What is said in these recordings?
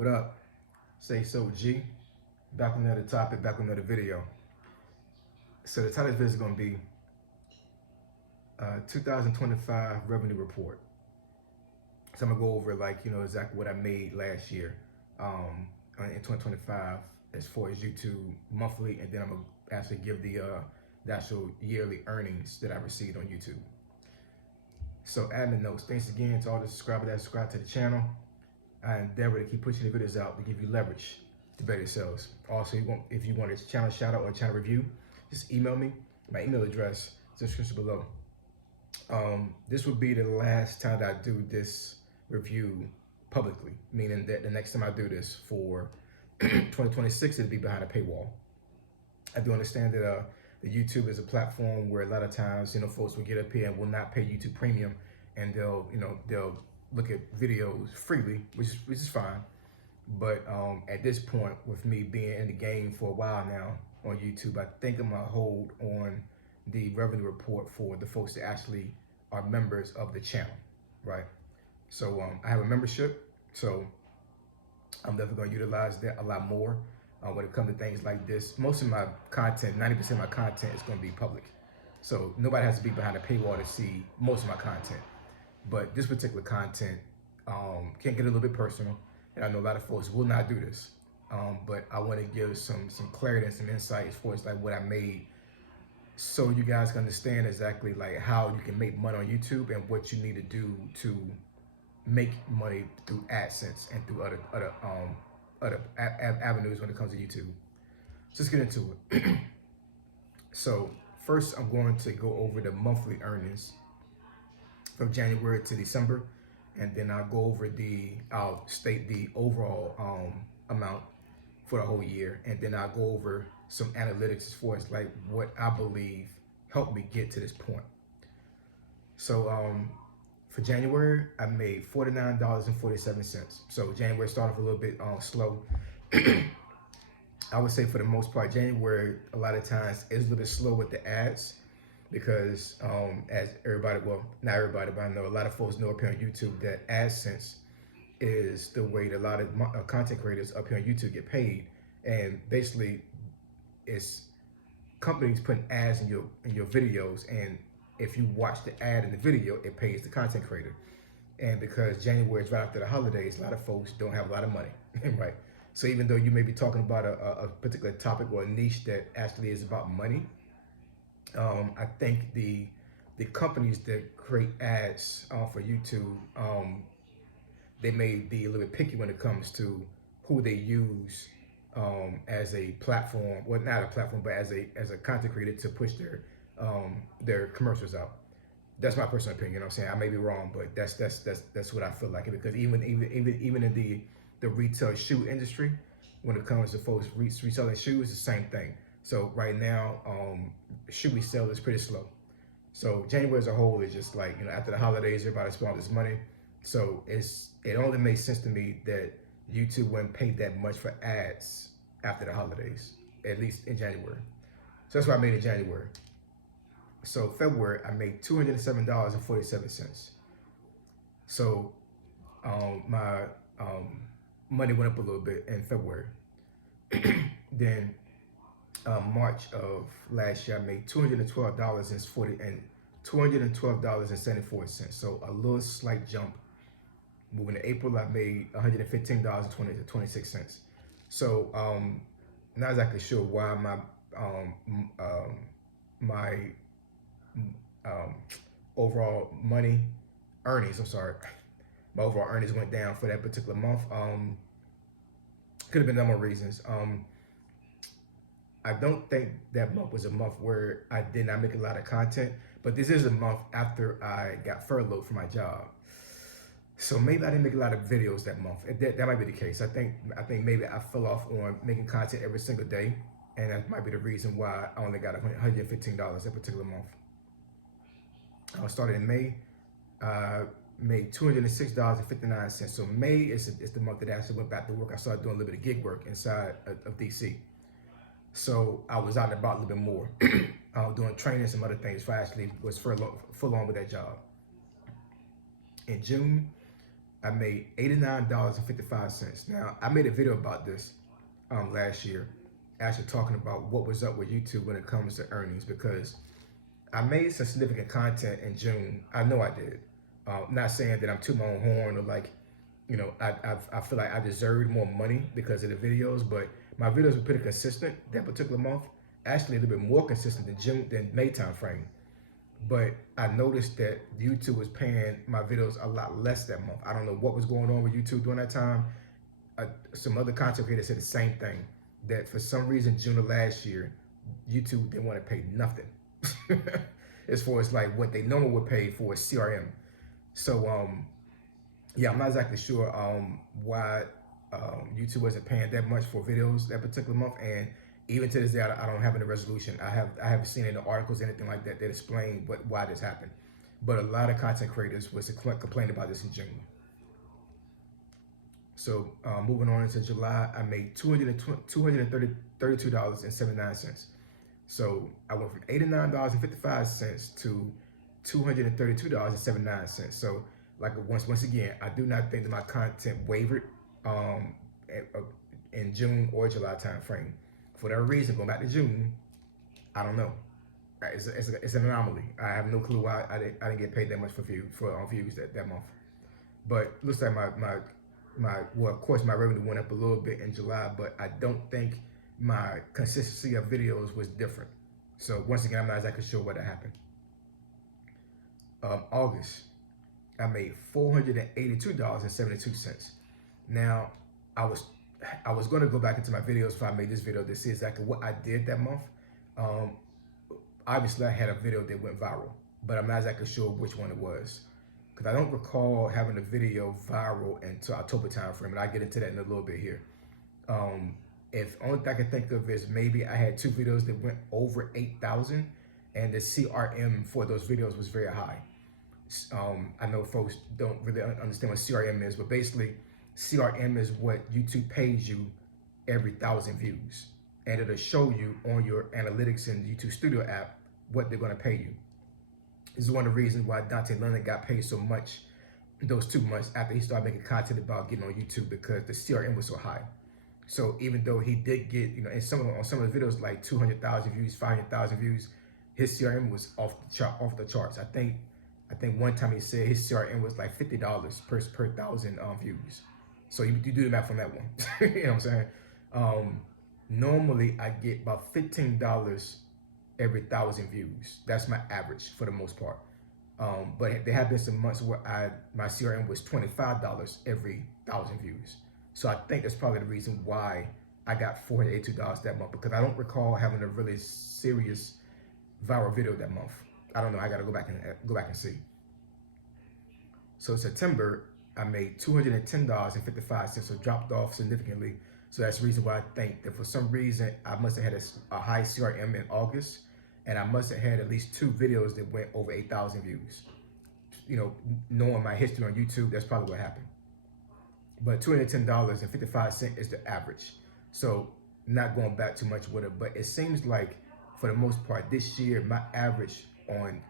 What up? Say so G. Back with another topic, back with another video. So the title of this video is going to be 2025 revenue report. So I'm going to go over exactly what I made last year in 2025 as far as YouTube monthly, and then I'm going to actually give the actual yearly earnings that I received on YouTube. So admin notes, thanks again to all the subscribers that subscribe to the channel. I endeavor to keep pushing the videos out to give you leverage to better yourselves. Also, if you want a channel shout out or a channel review, just email me. My email address is in the description below. This will be the last time that I do this review publicly, meaning that the next time I do this for 2026, it'll be behind a paywall. I do understand that the YouTube is a platform where a lot of times, folks will get up here and will not pay YouTube Premium, and they'll look at videos freely, which is fine. But at this point, with me being in the game for a while now on YouTube, I think I'm gonna hold on the revenue report for the folks that actually are members of the channel, right? So I have a membership, so I'm definitely gonna utilize that a lot more when it comes to things like this. Most of my content, 90% of my content is gonna be public. So nobody has to be behind a paywall to see most of my content. But this particular content can get a little bit personal, and I know a lot of folks will not do this. But I want to give some clarity and some insight as far as like what I made, so you guys can understand exactly like how you can make money on YouTube and what you need to do to make money through AdSense and through other avenues when it comes to YouTube. So let's get into it. So first, I'm going to go over the monthly earnings from January to December, and then I'll state the overall amount for the whole year, and then I'll go over some analytics as far as like what I believe helped me get to this point. So for January, I made $49.47. So January started off a little bit slow. I would say for the most part, January a lot of times is a little bit slow with the ads, because as everybody, well, not everybody, but I know a lot of folks know up here on YouTube that AdSense is the way that a lot of content creators up here on YouTube get paid. And basically, it's companies putting ads in your videos, and if you watch the ad in the video, it pays the content creator. And because January is right after the holidays, a lot of folks don't have a lot of money, right? So even though you may be talking about a particular topic or a niche that actually is about money, I think the companies that create ads for YouTube, they may be a little bit picky when it comes to who they use as a platform, well, not a platform, but as a content creator to push their commercials out. That's my personal opinion. You know what I'm saying? I may be wrong, but that's what I feel like. Because even in the retail shoe industry, when it comes to folks reselling shoes, it's the same thing. So right now, shoe resale is pretty slow. So January as a whole is just like, after the holidays, everybody spent all this money. So it only makes sense to me that YouTube wouldn't pay that much for ads after the holidays, at least in January. So that's what I made in January. So February, I made $207.47. So my money went up a little bit in February. Then March of last year, I made $212.74. So a little slight jump. Moving to April, I made $115.26. So not exactly sure why my overall earnings went down for that particular month. Could have been a number of reasons. I don't think that month was a month where I did not make a lot of content, but this is a month after I got furloughed from my job. So maybe I didn't make a lot of videos that month. That might be the case. I think maybe I fell off on making content every single day, and that might be the reason why I only got $115 that particular month. I started in May. Made $206.59. So May is the month that I actually went back to work. I started doing a little bit of gig work inside of DC. So I was out and about a little bit more, doing training and some other things. So I actually was full on with that job. In June, I made $89.55. Now, I made a video about this last year, actually talking about what was up with YouTube when it comes to earnings, because I made some significant content in June. I know I did. Not saying that I'm tooting my own horn or like, I feel like I deserved more money because of the videos, but my videos were pretty consistent that particular month. Actually, a little bit more consistent than May time frame. But I noticed that YouTube was paying my videos a lot less that month. I don't know what was going on with YouTube during that time. Some other content creators said the same thing, that for some reason June of last year, YouTube didn't want to pay nothing as far as like what they normally would pay for a CRM. So yeah, I'm not exactly sure why YouTube wasn't paying that much for videos that particular month, and even to this day, I don't have any resolution. I haven't seen any articles, anything like that, that explain why this happened. But a lot of content creators was complaining about this in June. So moving on into July, I made $232.79. So I went from $89.55 to $232.79. So like once again, I do not think that my content wavered in June or July time frame. For that reason, going back to June, I don't know. It's an anomaly. I have no clue why I didn't get paid that much for views that month. But looks like well, of course my revenue went up a little bit in July, but I don't think my consistency of videos was different. So once again, I'm not exactly sure what happened. August, I made $482.72. Now, I was going to go back into my videos before I made this video to see exactly what I did that month. Obviously, I had a video that went viral, but I'm not exactly sure which one it was, because I don't recall having a video viral until October time frame, and I'll get into that in a little bit here. If only thing I can think of is maybe I had 2 videos that went over 8,000, and the CRM for those videos was very high. I know folks don't really understand what CRM is, but basically CRM is what YouTube pays you every 1,000 views, and it'll show you on your analytics in the YouTube Studio app what they're going to pay you. This is one of the reasons why Dante London got paid so much those 2 months after he started making content about getting on YouTube, because the CRM was so high. So even though he did get, on some of the videos like 200,000 views, 500,000 views, his CRM was off the charts. I think one time he said his CRM was like $50 per 1,000 views. So you do the math on that one. You know what I'm saying? Normally I get about $15 every 1,000 views. That's my average for the most part. But there have been some months where my CRM was $25 every 1,000 views. So I think that's probably the reason why I got $482 that month, because I don't recall having a really serious viral video that month. I don't know. I got to go back and see. So September, I made $210.55, so dropped off significantly. So that's the reason why I think that for some reason I must have had a high CRM in August, and I must have had at least 2 videos that went over 8,000 views. Knowing my history on YouTube, that's probably what happened. But $210.55 is the average. So not going back too much with it, but it seems like for the most part this year, my average on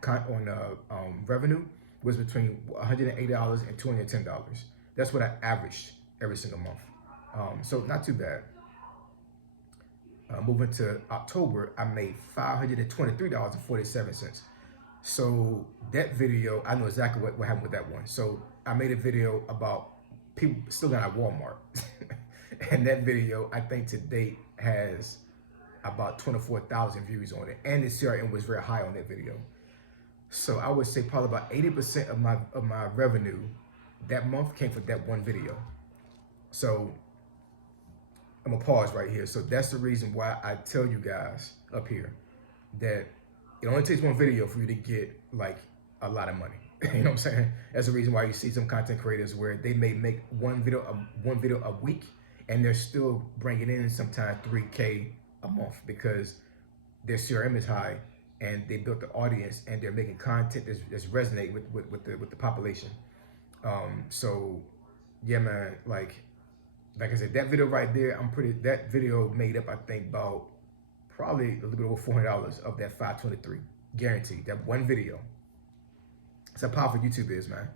revenue was between $180 and $210. That's what I averaged every single month. So not too bad. Moving to October, I made $523.47. So that video, I know exactly what happened with that one. So I made a video about people still not at Walmart. And that video, I think to date, has about 24,000 views on it. And the CRM was very high on that video. So I would say probably about 80% of my revenue that month came from that one video. So I'm gonna pause right here. So that's the reason why I tell you guys up here that it only takes one video for you to get like a lot of money. You know what I'm saying? That's the reason why you see some content creators where they may make one video a week, and they're still bringing in sometimes 3K a month, because their CRM is high and they built the audience and they're making content that's resonate with the population. So yeah, man, like I said, that video right there, that video made up, I think, about probably a little bit over $400 of that 523, guaranteed. That one video. That's how powerful YouTube is, man.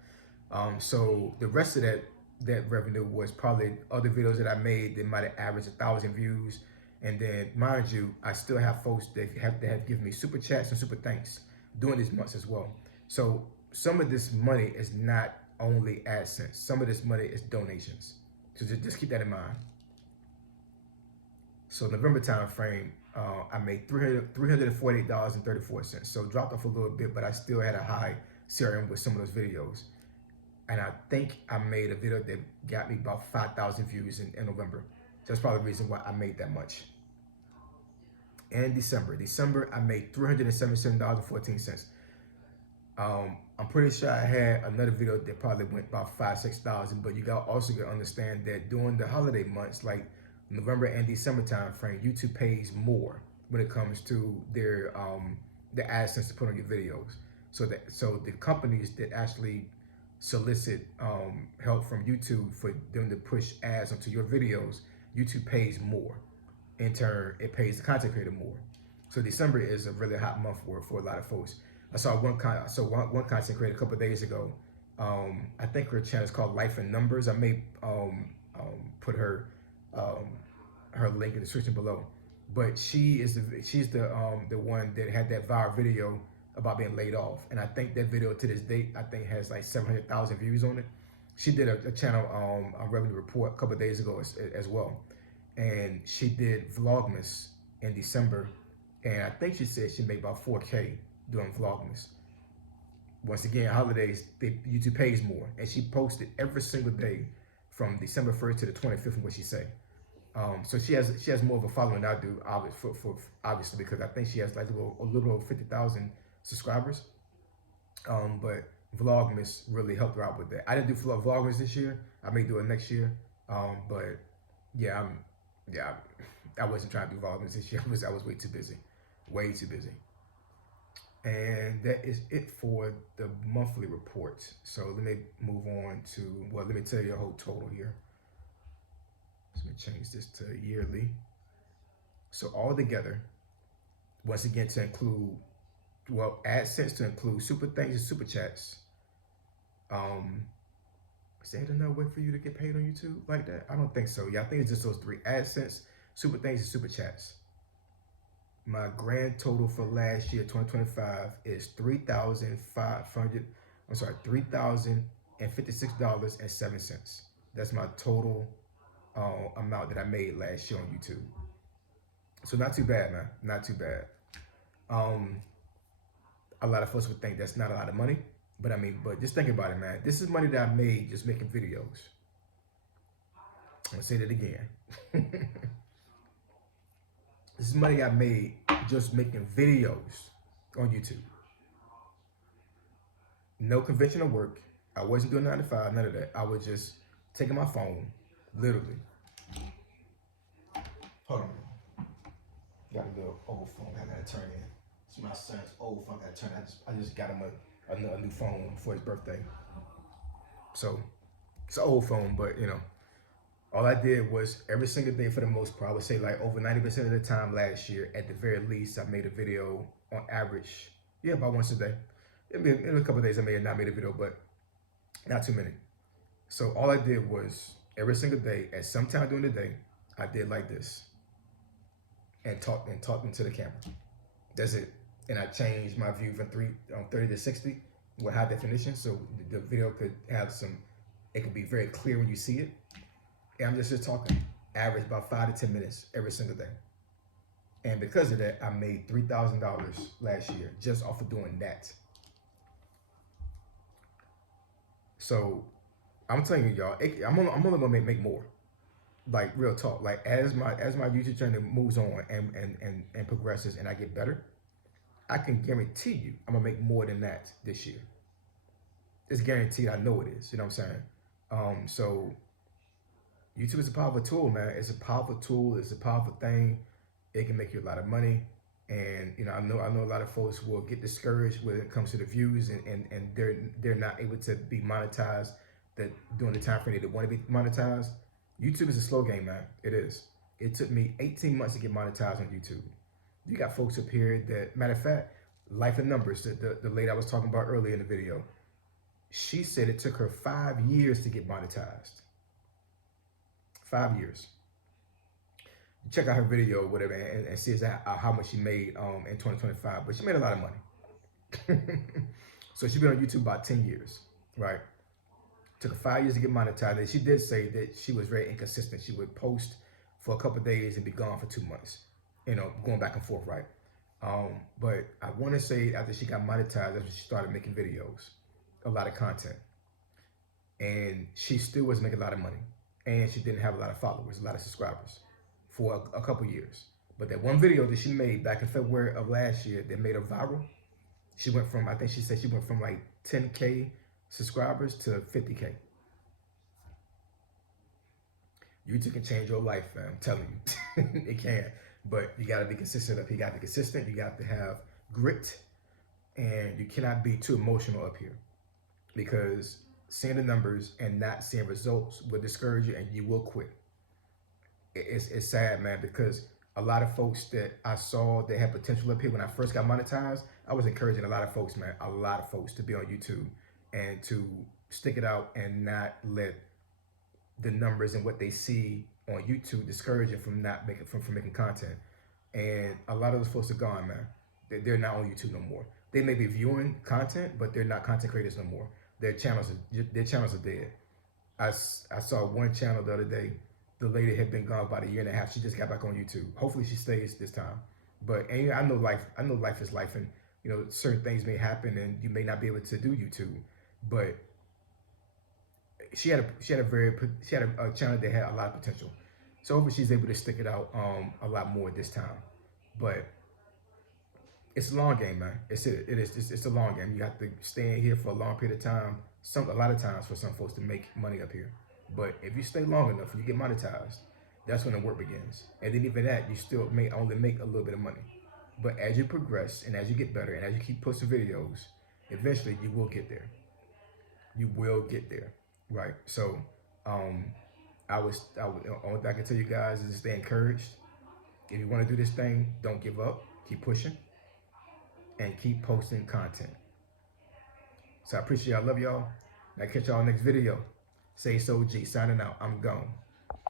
So the rest of that that revenue was probably other videos that I made that might have averaged 1,000 views. And then, mind you, I still have folks that have given me super chats and super thanks during these months as well. So some of this money is not only AdSense. Some of this money is donations. So just keep that in mind. So November time frame, I made $348.34. So dropped off a little bit, but I still had a high CRM with some of those videos. And I think I made a video that got me about 5,000 views in November. So that's probably the reason why I made that much. And December I made $377.14. I'm pretty sure I had another video that probably went about 5,000-6,000, but you got also got to understand that during the holiday months, like November and December time frame, YouTube pays more when it comes to their the AdSense to put on your videos. So the companies that actually solicit help from YouTube for them to push ads onto your videos, YouTube pays more. In turn, it pays the content creator more. So December is a really hot month for a lot of folks. I saw one content creator a couple of days ago. I think her channel is called Life in Numbers. I may put her link in the description below. But she's the one that had that viral video about being laid off, and I think that video to this date I think has like 700,000 views on it. She did a channel a revenue report a couple of days ago as well, and she did Vlogmas in December, and I think she said she made about 4K doing Vlogmas. Once again, holidays, YouTube pays more, and she posted every single day from December 1st to the 25th, from what she said. So she has more of a following than I do, obviously, because I think she has like a little over 50,000 subscribers. But Vlogmas really helped her out with that. I didn't do Vlogmas this year. I may do it next year. But yeah, I wasn't trying to do Vlogmas this year. I was way too busy. And that is it for the monthly report. So let me move on to, well, let me tell you a whole total here. Let me change this to yearly. So all together, once again, to include, well, AdSense to include super thanks and super chats. Is that another way for you to get paid on YouTube like that? I don't think so. Yeah, I think it's just those three: AdSense, super thanks, and super chats. My grand total for last year, 2025, is $3,056.07. That's my total amount that I made last year on YouTube. So not too bad, man. Not too bad. A lot of folks would think that's not a lot of money, but I mean, but just think about it, man. This is money that I made just making videos. I'm gonna say that again. This is money I made just making videos on YouTube. No conventional work. I wasn't doing 9 to 5, none of that. I was just taking my phone, literally. Hold on. Got a little old phone I gotta turn in. It's my son's old phone I gotta turn in. I just got him a new phone for his birthday. So it's an old phone, but you know, all I did was every single day for the most part, I would say like over 90% of the time last year, at the very least, I made a video on average, about once a day. In a couple of days I may have not made a video, but not too many. So all I did was every single day, at some time during the day, I did like this and talked into the camera. That's it. And I changed my view from 30 to 60 with high definition, so the video could have it could be very clear when you see it. And I'm just talking, average about 5 to 10 minutes every single day. And because of that, I made $3,000 last year just off of doing that. So I'm telling you, y'all, I'm only gonna make more. Like real talk. Like as my YouTube channel moves on and progresses and I get better, I can guarantee you I'm gonna make more than that this year. It's guaranteed. I know it is. You know what I'm saying? So YouTube is a powerful tool, man. It's a powerful tool. It's a powerful thing. It can make you a lot of money. And you know, I know a lot of folks will get discouraged when it comes to the views, and they're not able to be monetized during the time frame they want to be monetized. YouTube is a slow game, man. It is. It took me 18 months to get monetized on YouTube. You got folks up here that, matter of fact, Life in Numbers, the lady I was talking about earlier in the video, she said it took her 5 years to get monetized. 5 years. Check out her video, whatever, and see how much she made in 2025. But she made a lot of money. So she's been on YouTube about 10 years, right? Took her 5 years to get monetized. And she did say that she was very inconsistent. She would post for a couple of days and be gone for 2 months, going back and forth, right? But I want to say after she got monetized, that's when she started making videos, a lot of content. And she still was making a lot of money. And she didn't have a lot of followers, a lot of subscribers for a couple years. But that one video that she made back in February of last year that made her viral, she went from, I think she said she went from like 10K subscribers to 50K. YouTube can change your life, man. I'm telling you. It can. But you got to be consistent up here. You got to be consistent. You got to have grit. And you cannot be too emotional up here. Because seeing the numbers and not seeing results will discourage you and you will quit. It's sad, man, because a lot of folks that I saw that had potential up here when I first got monetized, I was encouraging a lot of folks, man, a lot of folks to be on YouTube and to stick it out and not let the numbers and what they see on YouTube discourage them from not making from making content. And a lot of those folks are gone, man. They're not on YouTube no more. They may be viewing content, but they're not content creators no more. Their channels are dead. I saw one channel the other day. The lady had been gone about a year and a half. She just got back on YouTube. Hopefully she stays this time. But and I know life is life, and certain things may happen, and you may not be able to do YouTube. But she had a channel that had a lot of potential. So hopefully she's able to stick it out a lot more this time. But it's a long game, man. It's a long game. You have to stay in here for a long period of time. A lot of times for some folks to make money up here. But if you stay long enough and you get monetized, that's when the work begins. And then even that, you still may only make a little bit of money. But as you progress and as you get better and as you keep posting videos, eventually you will get there. You will get there, right? So, only thing I can tell you guys is to stay encouraged. If you want to do this thing, don't give up. Keep pushing and keep posting content. So I appreciate y'all. Love y'all. I'll catch y'all next video. Say so G signing out. I'm gone.